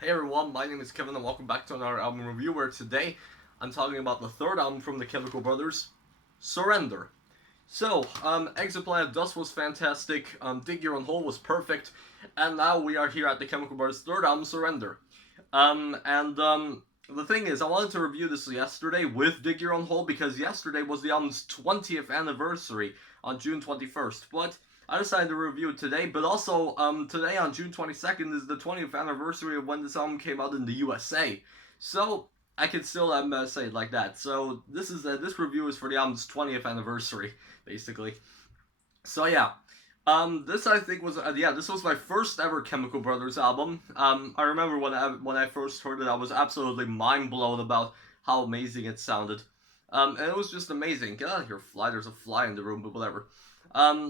Hey everyone, my name is Kevin and welcome back to another album review where today I'm talking about the third album from the Chemical Brothers, Surrender. Exit Planet Dust was fantastic, Dig Your Own Hole was perfect, and now we are here at the Chemical Brothers' third album, Surrender. The thing is, I wanted to review this yesterday with Dig Your Own Hole because yesterday was the album's 20th anniversary on June 21st, but I decided to review it today, but also today on June 22nd is the 20th anniversary of when this album came out in the USA. So I can still say it like that. So this review is for the album's 20th anniversary, basically. So yeah, this I think was this was my first ever Chemical Brothers album. I remember when I first heard it, I was absolutely mind blown about how amazing it sounded. And it was just amazing. Get out of here, fly! There's a fly in the room, but whatever.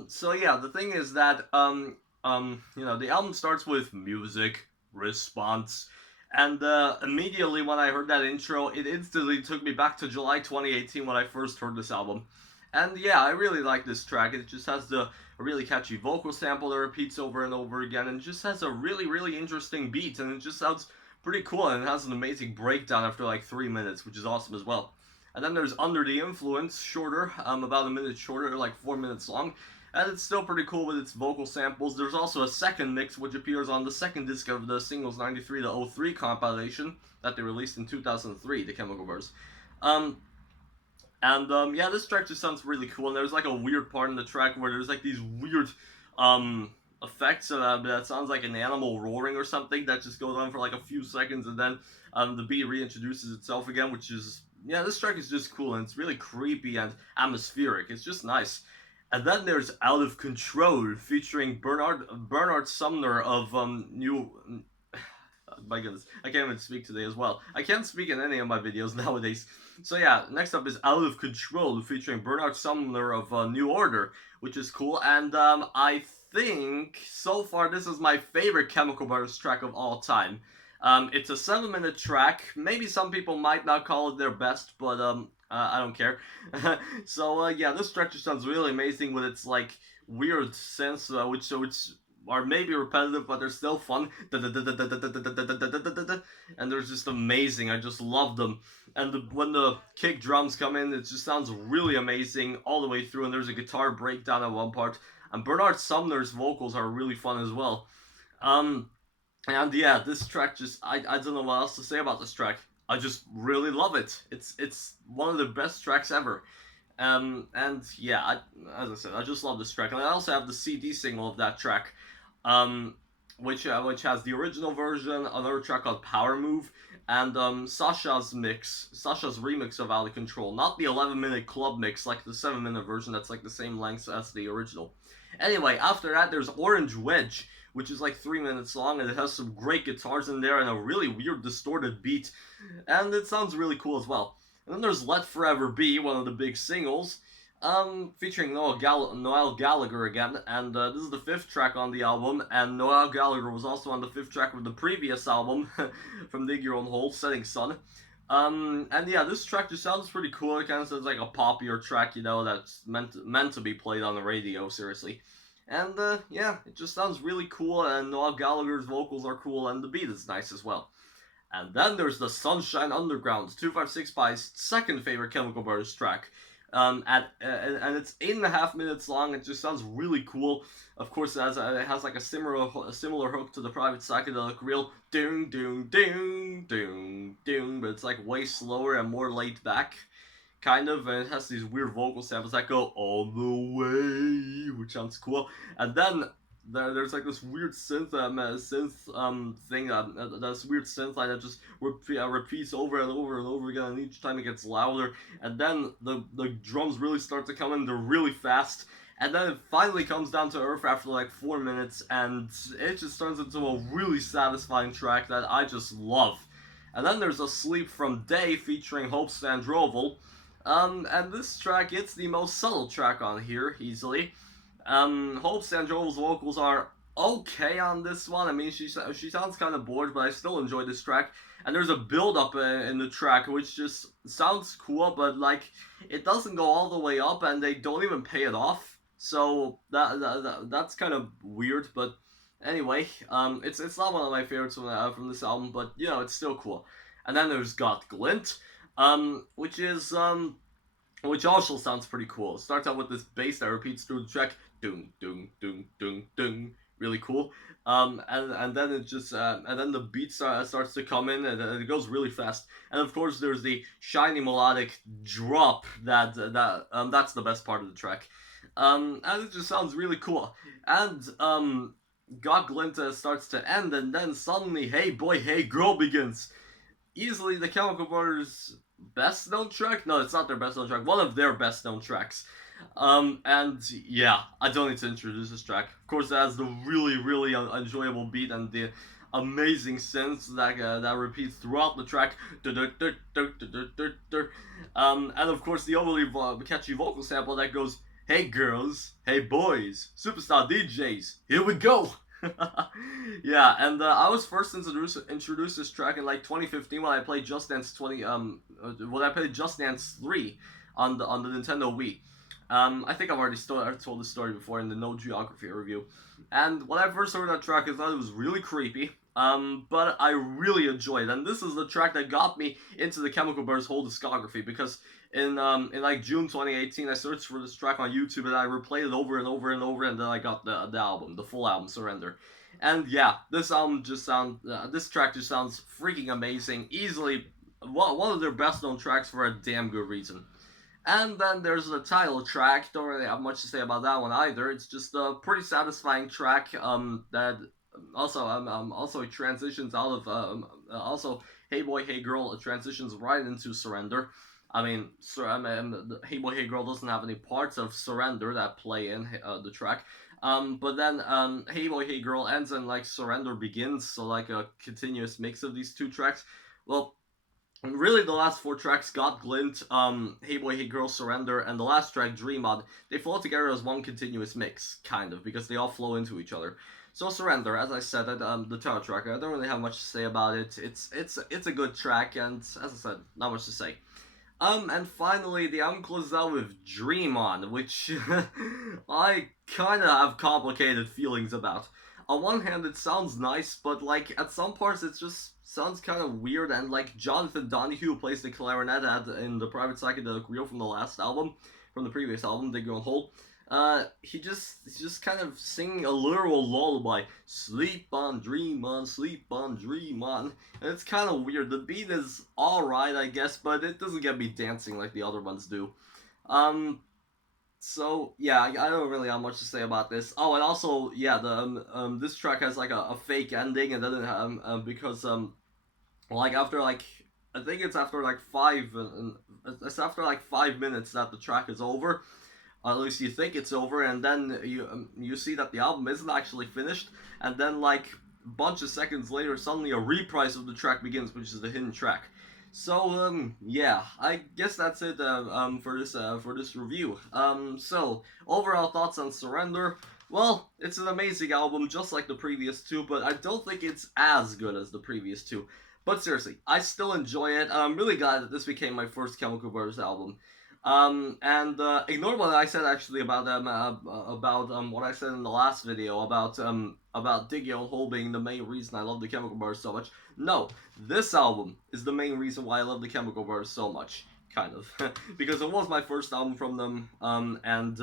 So yeah, the thing is that the album starts with music response, and immediately when I heard that intro, it instantly took me back to July 2018 when I first heard this album. And yeah, I really like this track. It just has a really catchy vocal sample that repeats over and over again, and just has a really interesting beat, and it just sounds pretty cool. And it has an amazing breakdown after like 3 minutes, which is awesome as well. And then there's Under the Influence, shorter, about a minute shorter, like 4 minutes long. And it's still pretty cool with its vocal samples. There's also a second mix which appears on the second disc of the Singles 93 to 03 compilation that they released in 2003, the Chemical Brothers. Um, yeah, this track just sounds really cool. And there's like a weird part in the track where there's like these weird um, effects that sounds like an animal roaring or something that just goes on for like a few seconds and then the beat reintroduces itself again, which is yeah, this track is just cool and it's really creepy and atmospheric. It's just nice. And then there's Out of Control featuring Bernard Sumner of New. My goodness, I can't even speak today as well. I can't speak in any of my videos nowadays. So yeah, next up is Out of Control featuring Bernard Sumner of New Order, which is cool. And I think so far this is my favorite Chemical Brothers track of all time. It's a 7 minute track. Maybe some people might not call it their best, but I don't care. Yeah, this track just sounds really amazing with its like weird sense, which are maybe repetitive, but they're still fun. And they're just amazing. I just love them. And when the kick drums come in, it just sounds really amazing all the way through. And there's a guitar breakdown at one part. And Bernard Sumner's vocals are really fun as well. Um, and yeah, this track just I don't know what else to say about this track. I just really love it. It's one of the best tracks ever. And yeah, as I said, I just love this track. And I also have the CD single of that track, um, which has the original version, another track called Power Move, and Sasha's remix of Out of Control. Not the 11-minute club mix, like the 7 minute version that's like the same length as the original. Anyway, after that, there's Orange Wedge, which is like 3 minutes long, and it has some great guitars in there and a really weird distorted beat, and it sounds really cool as well. And then there's Let Forever Be, one of the big singles, featuring Noel Gallagher again, and this is the fifth track on the album, and Noel Gallagher was also on the fifth track of the previous album from Dig Your Own Hole, Setting Sun. And yeah, this track just sounds pretty cool. It kind of sounds like a poppier track, that's meant to be played on the radio, seriously. And yeah, it just sounds really cool, and Noel Gallagher's vocals are cool, and the beat is nice as well. And then there's the Sunshine Underground 256 by's second favorite Chemical Brothers track. And it's 8.5 minutes long. It just sounds really cool. Of course, it has like a similar hook to the Private Psychedelic Reel, ding ding ding ding ding, but it's like way slower and more laid back, kind of. And it has these weird vocal samples that go all the way, which sounds cool. And then there's like this weird thing that's weird synth line that just repeats over and over and over again, and each time it gets louder. And then the drums really start to come in. They're really fast, and then it finally comes down to earth after like 4 minutes, and it just turns into a really satisfying track that I just love. And then there's Asleep from Day featuring Hope Sandroval. And this track, it's the most subtle track on here, easily. Hope Sandroval's vocals are okay on this one. I mean, she sounds kind of bored, but I still enjoy this track. And there's a build up in the track, which just sounds cool, but like it doesn't go all the way up, and they don't even pay it off. So that's kind of weird, but Anyway, it's not one of my favorites from this album, but you know it's still cool. And then there's Got Glint, which is which also sounds pretty cool. It starts out with this bass that repeats through the track, doom doom doom doom doom, really cool. And then it just and then the beat starts to come in, and it goes really fast. And of course, there's the shiny melodic drop that's the best part of the track. And it just sounds really cool. And God Glinta starts to end, and then suddenly, Hey Boy, Hey Girl begins. Easily the Chemical Brothers' best known track? No, it's not their best known track. One of their best known tracks. And yeah, I don't need to introduce this track. Of course, it has the really enjoyable beat and the amazing synths that repeats throughout the track. And of course, the overly catchy vocal sample that goes, Hey girls, hey boys, superstar DJs, here we go! Yeah, and I was first introduced this track in like 2015 when I played Just Dance 20 when I played Just Dance 3 on the Nintendo Wii. I think I've already told this story before in the No Geography review. And when I first heard that track, I thought it was really creepy. But I really enjoyed it, and this is the track that got me into the Chemical Brothers' whole discography because in like June 2018, I searched for this track on YouTube and I replayed it over and over and over, and then I got the album, the full album, Surrender. And yeah, this track just sounds freaking amazing. Easily one of their best known tracks for a damn good reason. And then there's the title track. Don't really have much to say about that one either. It's just a pretty satisfying track. That also it transitions out of also Hey Boy Hey Girl, it transitions right into Surrender. I mean, Hey Boy Hey Girl doesn't have any parts of Surrender that play in the track. But then Hey Boy Hey Girl ends and like Surrender begins, so like a continuous mix of these two tracks. Well, really the last four tracks, Got Glint, Hey Boy Hey Girl, Surrender, and the last track, Dream On, they flow together as one continuous mix, kind of, because they all flow into each other. So Surrender, as I said, the title track, I don't really have much to say about it. It's a good track, and as I said, not much to say. And finally, the album closes out with Dream On, which I kind of have complicated feelings about. On one hand, it sounds nice, but like at some parts, it just sounds kind of weird. And like Jonathan Donahue, who plays the clarinet in the Private Psychedelic Reel from the last album, from the previous album, Dig Your Own Hole, he's just kind of singing a literal lullaby. Sleep on, dream on, sleep on, dream on. And it's kind of weird. The beat is alright, I guess, but it doesn't get me dancing like the other ones do. Um, so yeah, I don't really have much to say about this. Oh, and also, yeah, the this track has like a fake ending, and then because like after like I think it's after like it's after like 5 minutes that the track is over, or at least you think it's over, and then you see that the album isn't actually finished, and then like a bunch of seconds later, suddenly a reprise of the track begins, which is the hidden track. So yeah, I guess that's it for this review. So overall thoughts on Surrender. Well, it's an amazing album, just like the previous two, but I don't think it's as good as the previous two. But seriously, I still enjoy it. I'm really glad that this became my first Chemical Brothers album. And ignore what I said actually about what I said in the last video about Dig Your Own Hole being the main reason I love the Chemical Brothers so much. No, this album is the main reason why I love the Chemical Brothers so much, kind of, because it was my first album from them. And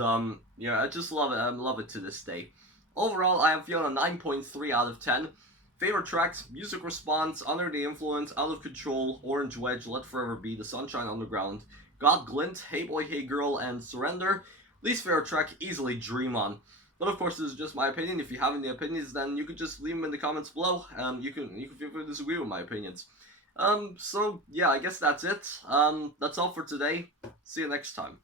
yeah, I just love it. I love it to this day. Overall, I am feeling a 9.3 out of 10. Favorite tracks: Music Response, Under the Influence, Out of Control, Orange Wedge, Let Forever Be, The Sunshine Underground, Got Glint, Hey Boy Hey Girl, and Surrender. Least favorite track, easily Dream On. But of course, this is just my opinion. If you have any opinions, then you could just leave them in the comments below. You can feel free to disagree with my opinions. So yeah, I guess that's it. That's all for today. See you next time.